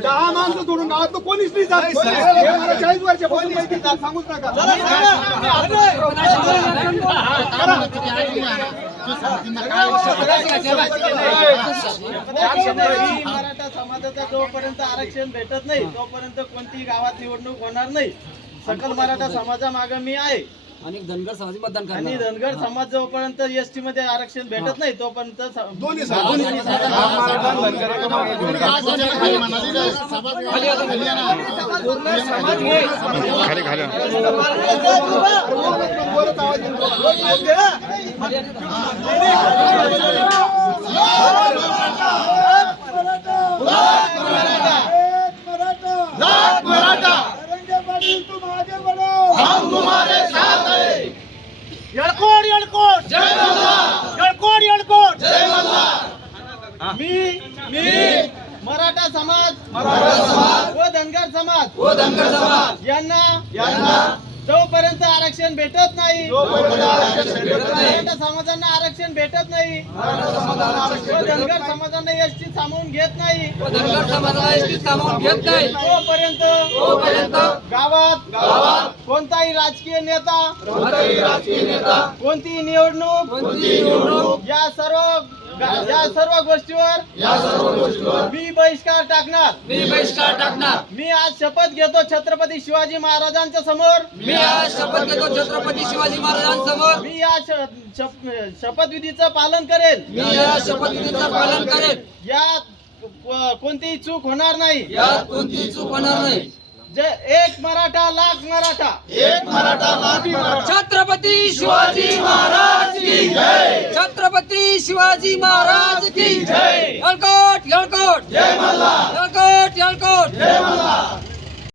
दहा माणसं सोडून गावात कोणीच नाही चाळीस वर्षापासून माहिती सांगू नका मराठा समाजाचा जोपर्यंत आरक्षण भेटत नाही तोपर्यंत कोणतीही गावात निवडणूक होणार नाही सकल मराठा समाजामाग मी आहे आणि धनगर समाज मतदान आणि धनगर समाज जोपर्यंत एसटी मध्ये आरक्षण भेटत नाही तोपर्यंत दोन्ही जय येळकोट जय येळकोट मी मी मराठा समाज मराठा समाज व धनगर समाज व धनगर समाज यांना यांना जोपर्यंत आरक्षण भेटत नाही तोपर्यंत आरक्षण भेटत समाजांना आरक्षण भेटत नाही धनगर समाजांना एसटी सामावून घेत नाही तोपर्यंत तोपर्यंत गावात गावात कोणताही राजकीय नेता राजकीय नेता कोणतीही निवडणूक या सर्व या सर्व गोष्टीवर या सर्व गोष्टीवर मी बहिष्कार टाकणार मी बहिष्कार टाकणार मी शपथ घेतो छत्रपती शिवाजी महाराजांच्या समोर मी आज शपथ घेतो छत्रपती शिवाजी महाराजांसमोर मी या श- शप- शपथविधीचं पालन करेल मी या शपथविधीचं पालन करेन यात कोणतीही चूक होणार नाही यात कोणतीही चूक होणार नाही जय एक मराठा लाख मराठा एक मराठा लाख छत्रपती शिवाजी महाराज की जय छत्रपती शिवाजी महाराज की जय ललकोट ललकोट जय मल्हार ललकोट ललकोट जय मल्हार